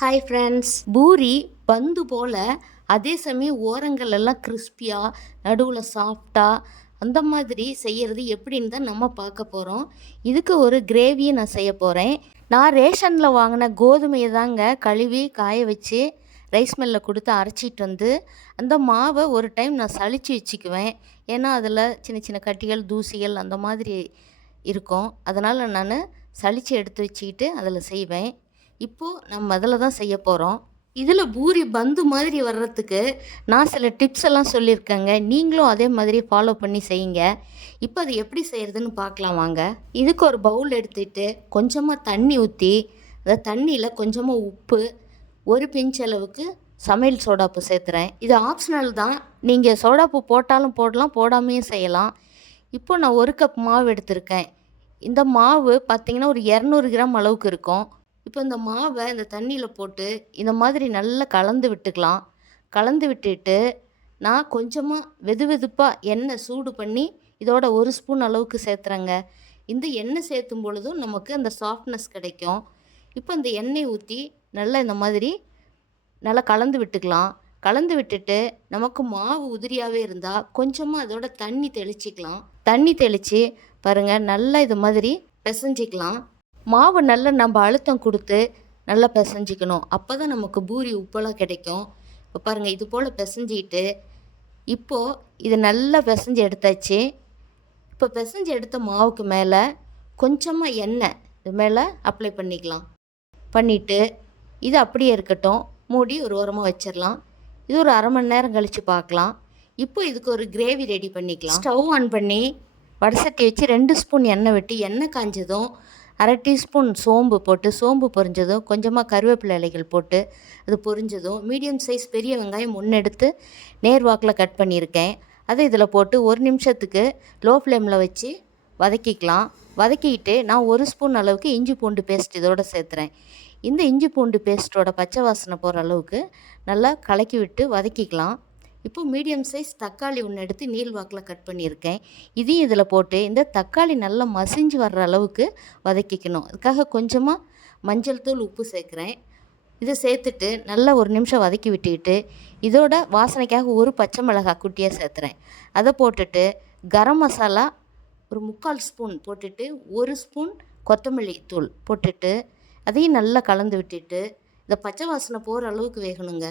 Hi friends. Puri பந்து போல் அதே சமயம் ஓரங்கள் எல்லாம் கிறிஸ்பியாக நடுவில் சாஃப்டாக அந்த மாதிரி செய்கிறது எப்படின்னு தான் நம்ம பார்க்க போகிறோம். இதுக்கு ஒரு கிரேவியை நான் செய்ய போகிறேன். நான் ரேஷனில் வாங்கின கோதுமையை தாங்க கழுவி காய வச்சு ரைஸ் மில்லில் கொடுத்து அரைச்சிட்டு வந்து அந்த மாவை ஒரு டைம் நான் சலித்து வச்சுக்குவேன். ஏன்னா அதில் சின்ன சின்ன கட்டிகள் தூசிகள் அந்த மாதிரி இருக்கும். அதனால் நான் சலித்து எடுத்து வச்சுக்கிட்டு அதில் செய்வேன். இப்போது நம்ம அதில் தான் செய்ய போகிறோம். இதில் பூரி பந்து மாதிரி வர்றதுக்கு நான் சில டிப்ஸ் எல்லாம் சொல்லியிருக்கேங்க. நீங்களும் அதே மாதிரி ஃபாலோ பண்ணி செய்யுங்க. இப்போ அது எப்படி செய்கிறதுன்னு பார்க்கலாம் வாங்க. இதுக்கு ஒரு பவுல் எடுத்துகிட்டு கொஞ்சமாக தண்ணி ஊற்றி அந்த தண்ணியில் கொஞ்சமாக உப்பு, ஒரு பிஞ்ச் அளவுக்கு சமையல் சோடாப்பு சேர்த்துறேன். இது ஆப்ஷனல் தான். நீங்கள் சோடாப்பு போட்டாலும் போடலாம், போடாமையும் செய்யலாம். இப்போ நான் 1 கப் மாவு எடுத்திருக்கேன். இந்த மாவு பார்த்திங்கன்னா ஒரு 200 கிராம் அளவுக்கு இருக்கும். இப்போ இந்த மாவை இந்த தண்ணியில் போட்டு இந்த மாதிரி நல்லா கலந்து விட்டுக்கலாம். கலந்து விட்டுட்டு நான் கொஞ்சமாக வெது வெதுப்பாக எண்ணெய் சூடு பண்ணி இதோட 1 ஸ்பூன் அளவுக்கு சேர்த்துறேங்க. இந்த எண்ணெய் சேர்த்தும் பொழுதும் நமக்கு அந்த சாஃப்ட்னஸ் கிடைக்கும். இப்போ இந்த எண்ணெய் ஊற்றி நல்லா இந்த மாதிரி நல்லா கலந்து விட்டுக்கலாம். கலந்து விட்டுட்டு நமக்கு மாவு உதிரியாகவே இருந்தால் கொஞ்சமாக அதோட தண்ணி தெளிச்சிக்கலாம். தண்ணி தெளித்து பாருங்கள், நல்லா இது மாதிரி பிசைஞ்சிக்கலாம். மாவு நல்லா நம்ம அழுத்தம் கொடுத்து நல்லா பிசைஞ்சிக்கணும். அப்போ தான் நமக்கு பூரி உப்பெல்லாம் கிடைக்கும். இப்போ பாருங்கள், இது போல் பிசைஞ்சிக்கிட்டு இப்போது இது நல்லா பிசைஞ்சு எடுத்தாச்சு. இப்போ பிசைஞ்சு எடுத்த மாவுக்கு மேலே கொஞ்சமாக எண்ணெய் இது மேலே அப்ளை பண்ணிக்கலாம். பண்ணிவிட்டு இது அப்படியே இருக்கட்டும், மூடி ஒரு ஓரமாக வச்சிடலாம். இது ஒரு அரை மணி நேரம் கழித்து பார்க்கலாம். இப்போ இதுக்கு ஒரு கிரேவி ரெடி பண்ணிக்கலாம். ஸ்டவ் ஆன் பண்ணி வடசட்டி வச்சு 2 ஸ்பூன் எண்ணெய் விட்டு எண்ணெய் காஞ்சதும் 1/2 டீஸ்பூன் சோம்பு போட்டு சோம்பு பொரிஞ்சதும் கொஞ்சமாக கருவேப்பிலை இலைகள் போட்டு அது பொரிஞ்சதும் மீடியம் சைஸ் பெரிய வெங்காயம் 1 எடுத்து நேர்வாக்கில் கட் பண்ணியிருக்கேன். அதை இதில் போட்டு 1 நிமிஷத்துக்கு லோ ஃப்ளேமில் வச்சு வதக்கிக்கலாம். வதக்கிக்கிட்டு நான் 1 ஸ்பூன் அளவுக்கு இஞ்சி பூண்டு பேஸ்ட் இதோடு சேர்த்துறேன். இந்த இஞ்சி பூண்டு பேஸ்ட்டோட பச்சை வாசனை போகிற அளவுக்கு நல்லா கலக்கி விட்டு வதக்கிக்கலாம். இப்போ மீடியம் சைஸ் தக்காளி 1 எடுத்து நீள்வாக்கில் கட் பண்ணியிருக்கேன். இதையும் இதில் போட்டு இந்த தக்காளி நல்லா மசிஞ்சு வர்ற அளவுக்கு வதக்கிக்கணும். அதுக்காக கொஞ்சமாக மஞ்சள் தூள், உப்பு சேர்க்குறேன். இதை சேர்த்துட்டு நல்லா 1 நிமிஷம் வதக்கி விட்டுக்கிட்டு இதோட வாசனைக்காக ஒரு பச்சை மிளகாய் குட்டியாக சேர்த்துறேன். அதை போட்டுட்டு கரம் மசாலா ஒரு 3/4 ஸ்பூன் போட்டுட்டு 1 ஸ்பூன் கொத்தமல்லி தூள் போட்டுட்டு அதையும் நல்லா கலந்து விட்டுட்டு இந்த பச்சை வாசனை போகிற அளவுக்கு வேகணுங்க.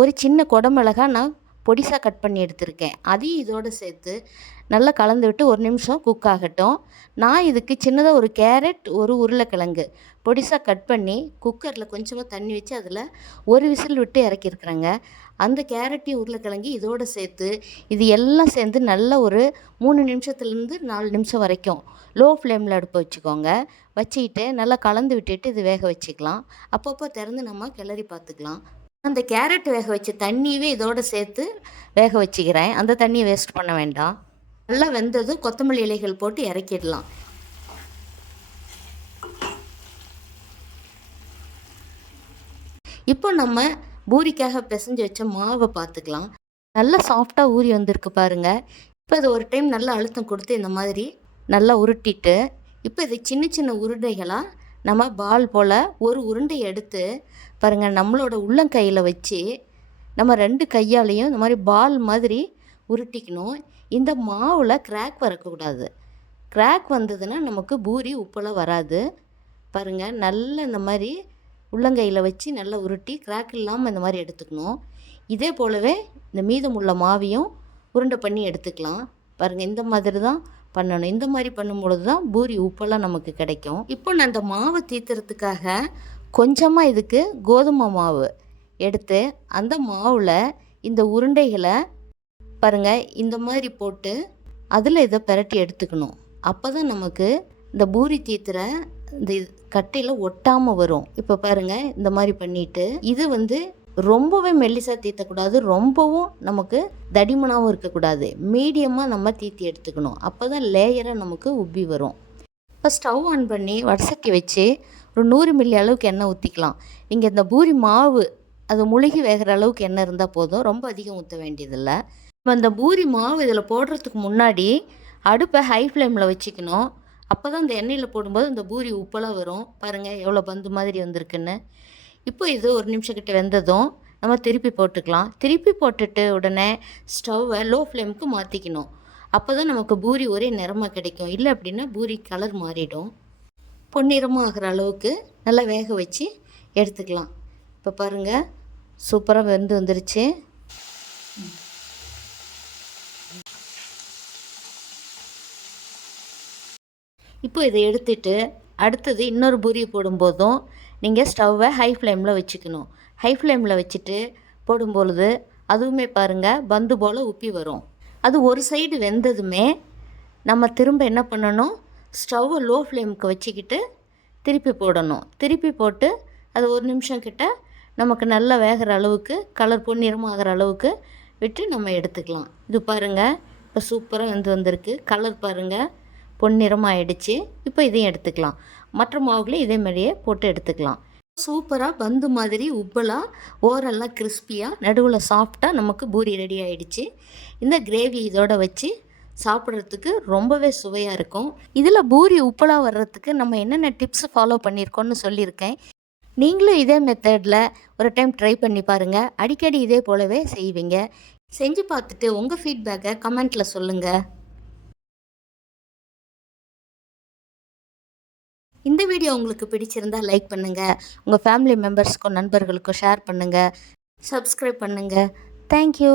ஒரு சின்ன குடமிளகாய் நான் பொடிசாக கட் பண்ணி எடுத்திருக்கேன். அதையும் இதோடு சேர்த்து நல்லா கலந்து விட்டு 1 நிமிஷம் குக் ஆகட்டும். நான் இதுக்கு சின்னதாக ஒரு கேரட், ஒரு உருளைக்கிழங்கு பொடிசாக கட் பண்ணி குக்கரில் கொஞ்சமாக தண்ணி வச்சு அதில் ஒரு விசில் விட்டு இறக்கியிருக்கிறேங்க. அந்த கேரட்டையும் உருளைக்கிழங்கு இதோடு சேர்த்து இது எல்லாம் சேர்ந்து நல்லா ஒரு 3 நிமிஷத்துலேருந்து 4 நிமிஷம் வரைக்கும் லோ ஃப்ளேமில் அடுப்பை வச்சுக்கோங்க. வச்சுக்கிட்டு நல்லா கலந்து விட்டுட்டு இது வேக வச்சுக்கலாம். அப்பப்போ திறந்து நம்ம கிளறி பார்த்துக்கலாம். அந்த கேரட் வேக வச்ச தண்ணியவே இதோடு சேர்த்து வேக வச்சுக்கிறேன். அந்த தண்ணியை வேஸ்ட் பண்ண வேண்டாம். நல்லா வெந்ததும் கொத்தமல்லி இலைகள் போட்டு இறக்கிடலாம். இப்போ நம்ம பூரிக்காக பிசைஞ்சு வச்ச மாவை பார்த்துக்கலாம். நல்லா சாஃப்டாக ஊறி வந்திருக்கு பாருங்கள். இப்போ இது ஒரு டைம் நல்லா அழுத்தம் கொடுத்து இந்த மாதிரி நல்லா உருட்டிட்டு இப்போ இது சின்ன சின்ன உருண்டைகளாக நம்ம பால் போல் ஒரு உருண்டை எடுத்து பாருங்கள், நம்மளோட உள்ளங்கையில் வச்சு நம்ம 2 கையாலையும் இந்த மாதிரி பால் மாதிரி உருட்டிக்கணும். இந்த மாவில் கிராக் வரக்கூடாது. கிராக் வந்ததுன்னா நமக்கு பூரி உப்பெல்லாம் வராது. பாருங்கள், நல்லா இந்த மாதிரி உள்ளங்கையில் வச்சு நல்லா உருட்டி கிராக் இல்லாமல் இந்த மாதிரி எடுத்துக்கணும். இதே போலவே இந்த மீதமுள்ள மாவையும் உருண்டை பண்ணி எடுத்துக்கலாம். பாருங்கள், இந்த மாதிரி தான் பண்ணணும். இந்த மாதிரி பண்ணும்பொழுது தான் பூரி உப்பெல்லாம் நமக்கு கிடைக்கும். இப்போ நான் இந்த மாவை தீர்த்துறதுக்காக கொஞ்சமாக இதுக்கு கோதுமை மாவு எடுத்து அந்த மாவில் இந்த உருண்டைகளை பாருங்கள் இந்த மாதிரி போட்டு அதில் இதை பிரட்டி எடுத்துக்கணும். அப்போ தான் நமக்கு இந்த பூரி தீத்துற இந்த கட்டையில் ஒட்டாமல் வரும். இப்போ பாருங்கள், இந்த மாதிரி பண்ணிவிட்டு இது ரொம்பவே மெல்லிசாக தீத்தக்கூடாது, ரொம்பவும் நமக்கு தடிமனாகவும் இருக்கக்கூடாது. மீடியமாக நம்ம தீத்தி எடுத்துக்கணும். அப்போ தான் லேயராக நமக்கு உப்பி வரும். இப்போ ஸ்டவ் ஆன் பண்ணி வடசட்டி வச்சு ஒரு 100 மில்லி அளவுக்கு எண்ணெய் ஊற்றிக்கலாம். நீங்கள் இந்த பூரி மாவு அது முழுகி வேகிற அளவுக்கு எண்ணெய் இருந்தால் போதும், ரொம்ப அதிகம் ஊற்ற வேண்டியதில்லை. நம்ம இந்த பூரி மாவு இதில் போடுறதுக்கு முன்னாடி அடுப்பை ஹை ஃப்ளேமில் வச்சுக்கணும். அப்போ தான் இந்த எண்ணெயில் போடும்போது இந்த பூரி உப்பெல்லாம் வரும். பாருங்கள் எவ்வளோ பந்து மாதிரி வந்திருக்குன்னு. இப்போ இது ஒரு நிமிஷம் கிட்ட வெந்ததும் நம்ம திருப்பி போட்டுக்கலாம். திருப்பி போட்டுட்டு உடனே ஸ்டவ்வை லோ ஃப்ளேமுக்கு மாற்றிக்கணும். அப்போ தான் நமக்கு பூரி ஒரே நிறமாக கிடைக்கும். இல்லை அப்படின்னா பூரி கலர் மாறிடும். பொன்னிறமாக ஆகிற அளவுக்கு நல்லா வேக வச்சு எடுத்துக்கலாம். இப்போ பாருங்கள், சூப்பராக வெந்து வந்துருச்சு. இப்போ இதை எடுத்துட்டு அடுத்தது இன்னொரு பூரியை போடும்போதும் நீங்கள் ஸ்டவ்வை ஹை ஃப்ளேமில் வச்சுக்கணும். ஹை ஃப்ளேமில் வச்சுட்டு போடும்பொழுது அதுவுமே பாருங்கள் பந்து போல் உப்பி வரும். அது ஒரு சைடு வெந்ததுமே நம்ம திரும்ப என்ன பண்ணணும், ஸ்டவ்வை லோ ஃப்ளேமுக்கு வச்சுக்கிட்டு திருப்பி போடணும். திருப்பி போட்டு அது ஒரு நிமிஷம் கிட்ட நமக்கு நல்லா வேகிற அளவுக்கு கலர் பொன்னிறமாக ஆகிற அளவுக்கு விட்டு நம்ம எடுத்துக்கலாம். இது பாருங்கள், இப்போ சூப்பராக வந்திருக்கு. கலர் பாருங்கள் பொன்னிறமாக ஆயிடுச்சு. இப்போ இதையும் எடுத்துக்கலாம். மற்ற மாவுகளையும் இதே மாதிரியே போட்டு எடுத்துக்கலாம். சூப்பராக பந்து மாதிரி உப்பலாக ஓரெல்லாம் கிறிஸ்பியாக நடுவில் சாஃப்டாக நமக்கு பூரி ரெடி ஆகிடுச்சு. இந்த கிரேவி இதோட வச்சு சாப்பிட்றதுக்கு ரொம்பவே சுவையாக இருக்கும். இதில் பூரி உப்பலாக வர்றதுக்கு நம்ம என்னென்ன டிப்ஸ் ஃபாலோ பண்ணியிருக்கோன்னு சொல்லியிருக்கேன். நீங்களும் இதே மெத்தடில் ஒரு டைம் ட்ரை பண்ணி பாருங்கள். அடிக்கடி இதே போலவே செய்வீங்க. செஞ்சு பார்த்துட்டு உங்கள் ஃபீட்பேக்கை கமெண்ட்டில் சொல்லுங்கள். இந்த வீடியோ உங்களுக்கு பிடிச்சிருந்தால் லைக் பண்ணுங்கள். உங்கள் ஃபேமிலி மெம்பர்ஸ்க்கும் நண்பர்களுக்கும் ஷேர் பண்ணுங்கள். சப்ஸ்கிரைப் பண்ணுங்கள். தேங்க்யூ.